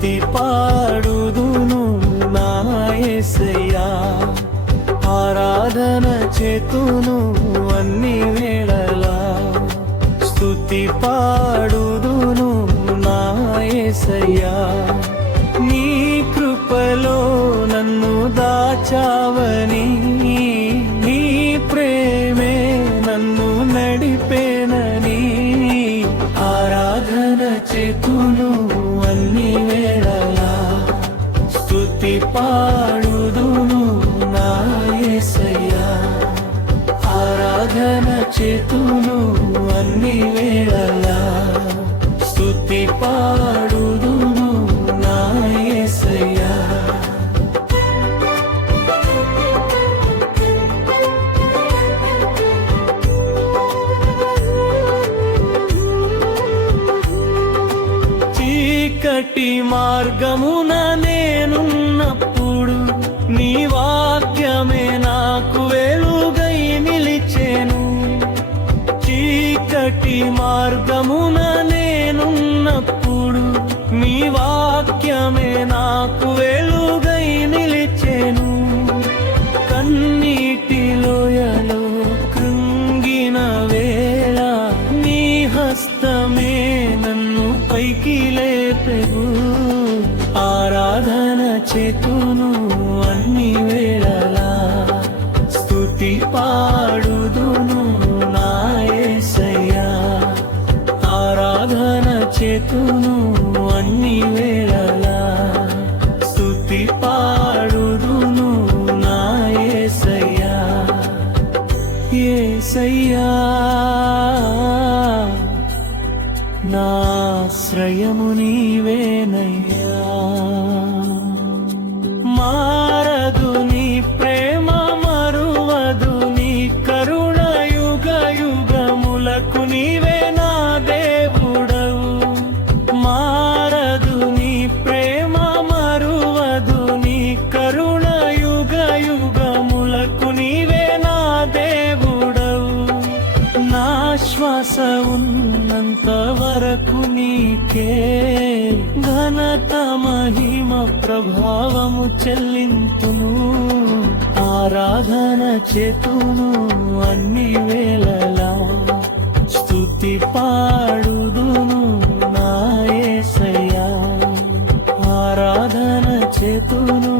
స్తుతి పాడుదును నా యేసయ్యా, ఆరాధన చేతును అన్ని వేళలా. స్తుతి పాడుదును నా యేసయ్యా, నీ కృపలో నన్ను దాచావని, నీ ప్రేమే నన్ను నడిపేనని, ఆరాధన చేతును అన్ని వేళలా. స్తుతి పాడుదును నా యేసయ్యా, ఆరాధన చేతును అన్ని వేళలా. స్తుతి పాడుదును నా యేసయ్యా. చీకటి మార్గమున నేనున్నప్పుడు నీ వాక్యమే నాకు వెలుగై నిలిచెను. చీకటి మార్గమున నేనున్నప్పుడు నీ వాక్యమే నాకు వెలుగై నిలిచెను. కన్నీటి లోయలో కృంగిన వేళ నీ హస్తమే నన్ను పైకి లేపెను. ఆరాధన చేతును అన్ని వేళలా. స్తుతి పాడుదును నా యేసయ్యా, ఆరాధన చేతును అన్ని వేళలా. స్తుతి పాడుదును నా యేసయ్యా. యేసయ్యా నా ఆశ్రయము నీవేనయ్యా, మారదు నీ ప్రేమ మరువదు నీ కరుణ, యుగ యుగములకు నీవే నా దేవుడవు. మారదు నీ ప్రేమ మరువదు నీ కరుణ, యుగ యుగములకు నీవే నా దేవుడవు. నా శ్వాస ఉన్నంత వరకు నీకే ఘనత మహిమ ప్రభావము చెల్లింతును. ఆరాధన చేతును అన్ని వేళలా. స్తుతి పాడుదును నా యేసయ్యా, ఆరాధన చేతును